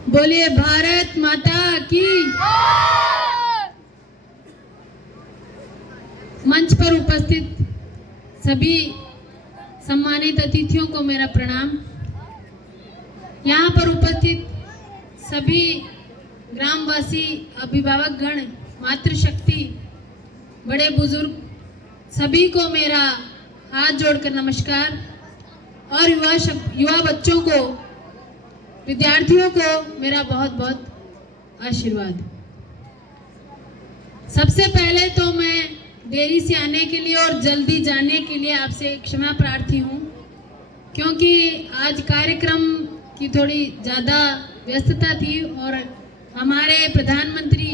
बोलिए भारत माता की। मंच पर उपस्थित सभी सम्मानित अतिथियों को मेरा प्रणाम। यहाँ पर उपस्थित सभी ग्रामवासी, अभिभावकगण, मातृशक्ति, बड़े बुजुर्ग सभी को मेरा हाथ जोड़कर नमस्कार। और युवा बच्चों को, विद्यार्थियों को मेरा बहुत बहुत आशीर्वाद। सबसे पहले तो मैं देरी से आने के लिए और जल्दी जाने के लिए आपसे क्षमा प्रार्थी हूँ, क्योंकि आज कार्यक्रम की थोड़ी ज़्यादा व्यस्तता थी और हमारे प्रधानमंत्री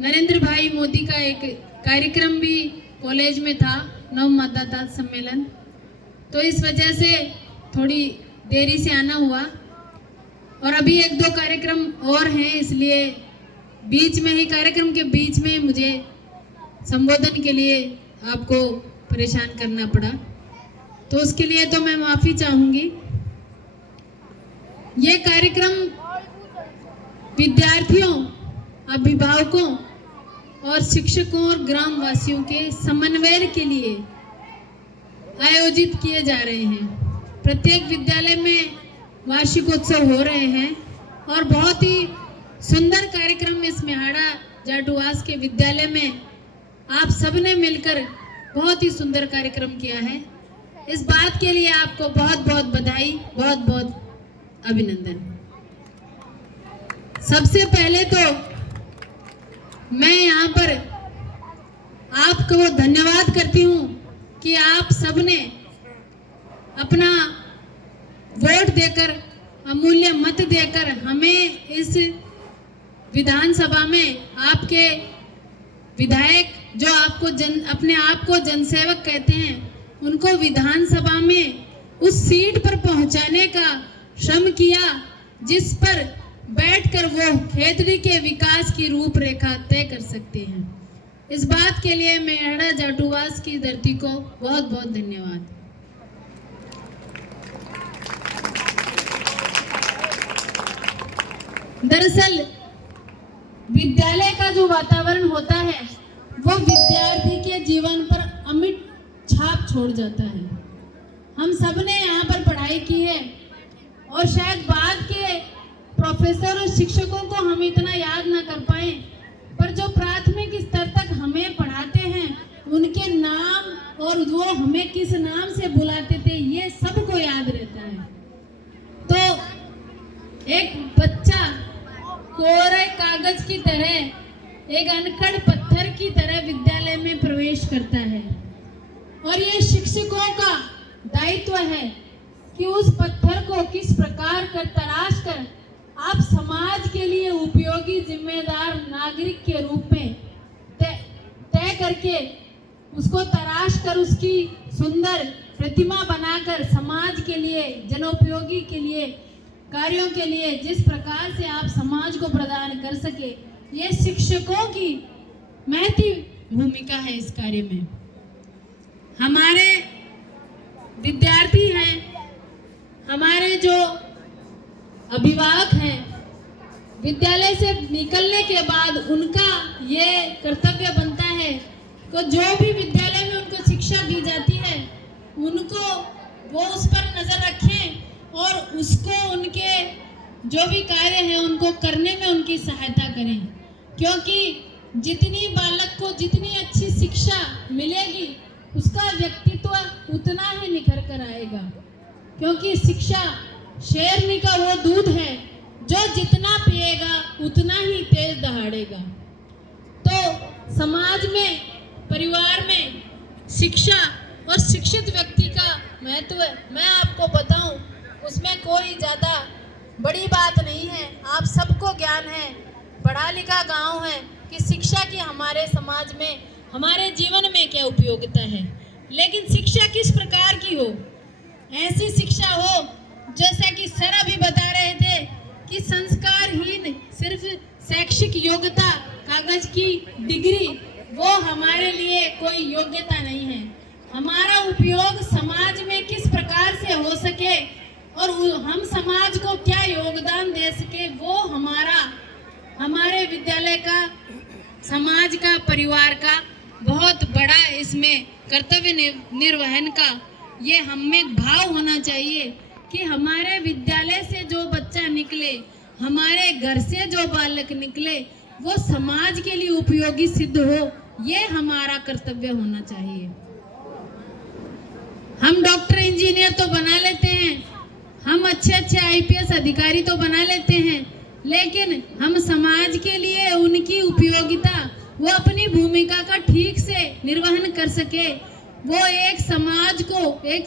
नरेंद्र भाई मोदी का एक कार्यक्रम भी कॉलेज में था, नव मतदाता सम्मेलन, तो इस वजह से थोड़ी देरी से आना हुआ। और अभी एक दो कार्यक्रम और हैं, इसलिए बीच में ही, कार्यक्रम के बीच में मुझे संबोधन के लिए आपको परेशान करना पड़ा, तो उसके लिए तो मैं माफ़ी चाहूँगी। ये कार्यक्रम विद्यार्थियों, अभिभावकों और शिक्षकों और ग्रामवासियों के समन्वय के लिए आयोजित किए जा रहे हैं। प्रत्येक विद्यालय में वार्षिकोत्सव हो रहे हैं और बहुत ही सुंदर कार्यक्रम इस मेहाड़ा जाटूवास के विद्यालय में आप सबने मिलकर बहुत ही सुंदर कार्यक्रम किया है। इस बात के लिए आपको बहुत बहुत बधाई, बहुत बहुत अभिनंदन। सबसे पहले तो मैं यहाँ पर आपको धन्यवाद करती हूँ कि आप सबने अपना वोट देकर, अमूल्य मत देकर हमें इस विधानसभा में, आपके विधायक जो आपको अपने आप को जनसेवक कहते हैं, उनको विधानसभा में उस सीट पर पहुंचाने का श्रम किया जिस पर बैठकर वो खेतड़ी के विकास की रूपरेखा तय कर सकते हैं। इस बात के लिए मेहाड़ा जाटूवास की धरती को बहुत बहुत धन्यवाद। दरअसल विद्यालय का जो वातावरण होता है वो विद्यार्थी के जीवन पर अमिट छाप छोड़ जाता है। हम सब ने यहाँ पर पढ़ाई की है और शायद बाद के प्रोफेसर और शिक्षकों को हम इतना याद ना कर पाए, पर जो प्राथमिक स्तर तक हमें पढ़ाते हैं उनके नाम और वो हमें किस नाम से बुलाते थे ये सबको याद रहता है। तो एक बच्चा कोरे कागज की तरह, एक अनकड़ पत्थर की तरह विद्यालय में प्रवेश करता है और ये शिक्षकों का दायित्व है कि उस पत्थर को किस प्रकार कर तराश कर आप समाज के लिए उपयोगी जिम्मेदार नागरिक के रूप में तय करके उसको तराश कर उसकी सुंदर प्रतिमा बनाकर समाज के लिए, जनोपयोगी के लिए, कार्यों के लिए जिस प्रकार से आप समाज को प्रदान कर सके, ये शिक्षकों की महत्वपूर्ण भूमिका है इस कार्य में। हमारे विद्यार्थी हैं, हमारे जो अभिभावक हैं, विद्यालय से निकलने के बाद उनका ये कर्तव्य बनता है कि जो भी विद्यालय में उनको शिक्षा दी जाती है उनको वो उस पर नजर रखें और उसको, उनके जो भी कार्य हैं उनको करने में उनकी सहायता करें, क्योंकि जितनी बालक को जितनी अच्छी शिक्षा मिलेगी उसका व्यक्तित्व उतना ही निखर कर आएगा, क्योंकि शिक्षा शेरनी का वो दूध है जो जितना पिएगा उतना ही तेज दहाड़ेगा। तो समाज में, परिवार में शिक्षा और शिक्षित व्यक्ति का महत्व मैं आपको बताऊं, उसमें कोई ज़्यादा बड़ी बात नहीं है। आप सबको ज्ञान है, पढ़ा लिखा गांव है कि शिक्षा की हमारे समाज में, हमारे जीवन में क्या उपयोगिता है। लेकिन शिक्षा किस प्रकार की हो? ऐसी शिक्षा हो जैसा कि सर अभी बता रहे थे कि संस्कारहीन सिर्फ शैक्षिक योग्यता, कागज की डिग्री, वो हमारे लिए कोई योग्यता नहीं है। हमारा उपयोग समाज में किस प्रकार से हो सके और हम समाज को क्या योगदान दे सके, वो हमारे विद्यालय का, समाज का, परिवार का बहुत बड़ा इसमें कर्तव्य निर्वहन का ये हमें भाव होना चाहिए कि हमारे विद्यालय से जो बच्चा निकले, हमारे घर से जो बालक निकले, वो समाज के लिए उपयोगी सिद्ध हो, ये हमारा कर्तव्य होना चाहिए। हम डॉक्टर इंजीनियर तो बना लेते हैं, हम अच्छे आईपीएस अधिकारी तो बना लेते हैं, लेकिन हम समाज के लिए उनकी उपयोगिता, वो अपनी भूमिका का ठीक से निर्वहन कर सके, वो एक समाज को एक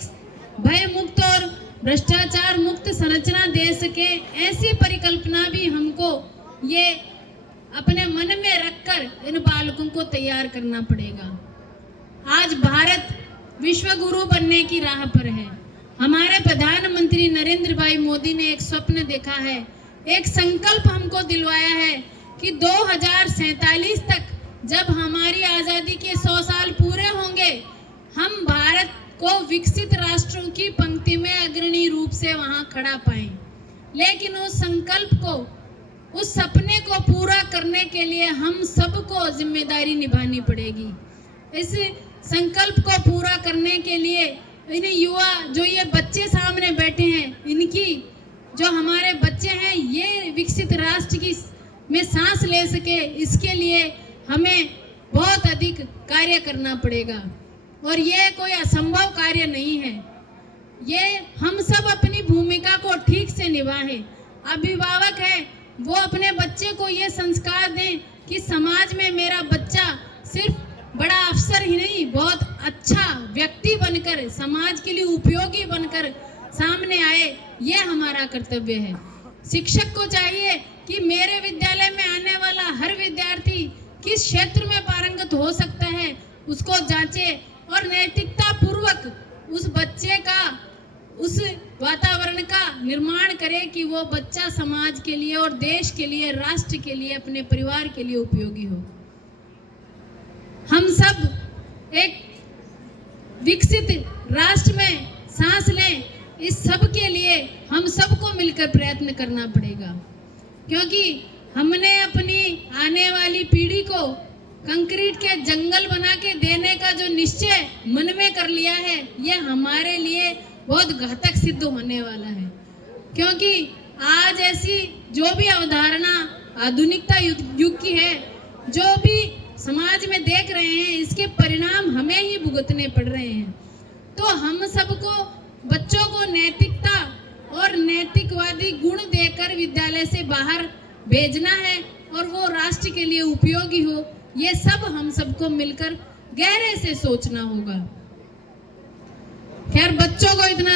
भय मुक्त और भ्रष्टाचार मुक्त संरचना दे सके, ऐसी परिकल्पना भी हमको ये अपने मन में रखकर इन बालकों को तैयार करना पड़ेगा। आज भारत विश्व गुरु बनने की राह पर है। हमारे प्रधानमंत्री नरेंद्र भाई मोदी ने एक स्वप्न देखा है, एक संकल्प हमको दिलवाया है कि 2047 तक जब हमारी आज़ादी के 100 साल पूरे होंगे, हम भारत को विकसित राष्ट्रों की पंक्ति में अग्रणी रूप से वहां खड़ा पाएं। लेकिन उस संकल्प को, उस सपने को पूरा करने के लिए हम सबको जिम्मेदारी निभानी पड़ेगी। इस संकल्प को पूरा करने के लिए इन युवा, जो ये बच्चे सामने बैठे हैं, इनकी जो हमारे बच्चे हैं, ये विकसित राष्ट्र की में सांस ले सके, इसके लिए हमें बहुत अधिक कार्य करना पड़ेगा। और ये कोई असंभव कार्य नहीं है, ये हम सब अपनी भूमिका को ठीक से निभाएं। अभिभावक है, वो अपने बच्चे को ये संस्कार दें कि समाज में मेरा बच्चा सिर्फ बड़ा अफसर ही नहीं, बहुत अच्छा व्यक्ति बनकर, समाज के लिए उपयोगी बनकर सामने आए, ये हमारा कर्तव्य है। शिक्षक को चाहिए कि मेरे विद्यालय में आने वाला हर विद्यार्थी किस क्षेत्र में पारंगत हो सकता है, उसको जांचे और नैतिकता पूर्वक उस बच्चे का, उस वातावरण का निर्माण करे कि वो बच्चा समाज के लिए और देश के लिए, राष्ट्र के लिए, अपने परिवार के लिए उपयोगी हो। हम सब एक विकसित राष्ट्र में सांस लें, इस सब के लिए हम सबको मिलकर प्रयत्न करना पड़ेगा, क्योंकि हमने अपनी आने वाली पीढ़ी को कंक्रीट के जंगल बना के देने का जो निश्चय मन में कर लिया है, ये हमारे लिए बहुत घातक सिद्ध होने वाला है। क्योंकि आज ऐसी जो भी अवधारणा आधुनिकता युग की है, जो भी समाज में देख रहे हैं, इसके परिणाम हमें ही भुगतने पड़ रहे हैं। तो हम सबको बच्चों को नैतिकता और नैतिकवादी गुण देकर विद्यालय से बाहर भेजना है और वो राष्ट्र के लिए उपयोगी हो, ये सब हम सबको मिलकर गहरे से सोचना होगा। खैर, बच्चों को इतना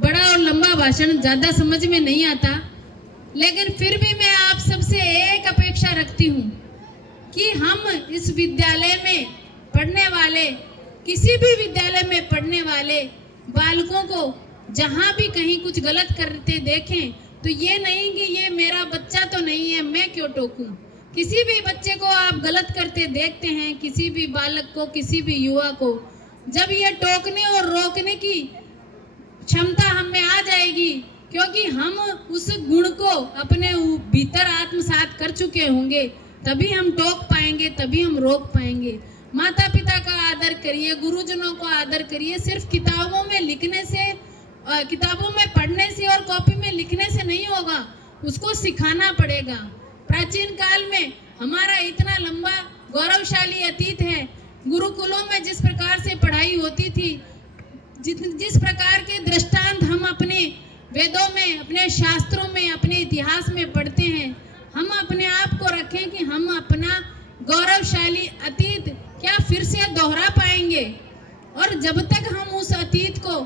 बड़ा और लंबा भाषण ज्यादा समझ में नहीं आता, लेकिन फिर भी मैं आप सबसे एक अपेक्षा रखती हूँ कि हम इस विद्यालय में पढ़ने वाले, किसी भी विद्यालय में पढ़ने वाले बालकों को जहाँ भी कहीं कुछ गलत करते देखें तो ये नहीं कि ये मेरा बच्चा तो नहीं है, मैं क्यों टोकूं। किसी भी बच्चे को आप गलत करते देखते हैं, किसी भी बालक को, किसी भी युवा को, जब ये टोकने और रोकने की क्षमता हम में आ जाएगी, क्योंकि हम उस गुण को अपने भीतर आत्मसात कर चुके होंगे, तभी हम टोक पाएंगे, तभी हम रोक पाएंगे। माता पिता का आदर करिए, गुरुजनों को आदर करिए। सिर्फ किताबों में लिखने से, किताबों में पढ़ने से और कॉपी में लिखने से नहीं होगा, उसको सिखाना पड़ेगा। प्राचीन काल में हमारा इतना लंबा गौरवशाली अतीत है। गुरुकुलों में जिस प्रकार से पढ़ाई होती थी, जिस प्रकार के दृष्टांत हम अपने वेदों में, अपने शास्त्रों में, अपने इतिहास में पढ़ते हैं, हम अपने आप को रखें कि हम अपना गौरवशाली अतीत क्या फिर से दोहरा पाएंगे। और जब तक हम उस अतीत को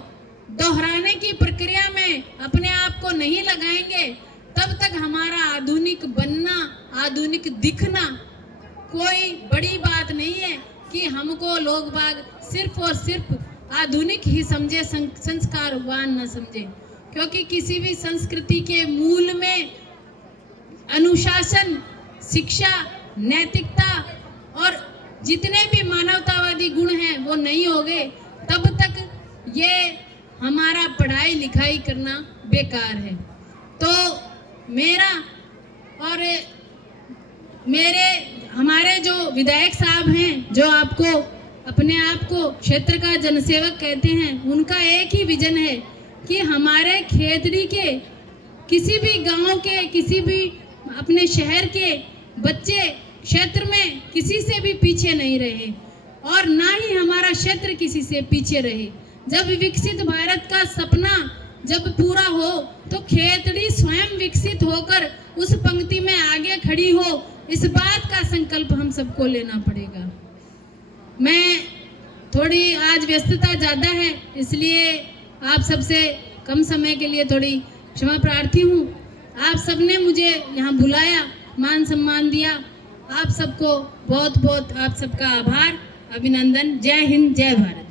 दोहराने की प्रक्रिया में अपने आप को नहीं लगाएंगे, तब तक हमारा आधुनिक बनना, आधुनिक दिखना कोई बड़ी बात नहीं है कि हमको लोग बाग सिर्फ और सिर्फ आधुनिक ही समझे, संस्कारवान न समझे। क्योंकि किसी भी संस्कृति के मूल में अनुशासन, शिक्षा, नैतिकता और जितने भी मानवतावादी गुण हैं वो नहीं होंगे, तब तक ये हमारा पढ़ाई लिखाई करना बेकार है। तो मेरा और हमारे जो विधायक साहब हैं, जो आपको अपने आप को क्षेत्र का जनसेवक कहते हैं, उनका एक ही विजन है कि हमारे खेतड़ी के किसी भी गांव के, किसी भी अपने शहर के बच्चे क्षेत्र में किसी से भी पीछे नहीं रहे और ना ही हमारा क्षेत्र किसी से पीछे रहे। जब विकसित भारत का सपना जब पूरा हो तो खेतड़ी स्वयं विकसित होकर उस पंक्ति में आगे खड़ी हो, इस बात का संकल्प हम सबको लेना पड़ेगा। मैं थोड़ी आज व्यस्तता ज़्यादा है, इसलिए आप सबसे कम समय के लिए थोड़ी क्षमा प्रार्थी हूँ। आप सबने मुझे यहाँ बुलाया, मान सम्मान दिया, आप सबको बहुत बहुत आप सबका आभार, अभिनंदन। जय हिंद, जय भारत।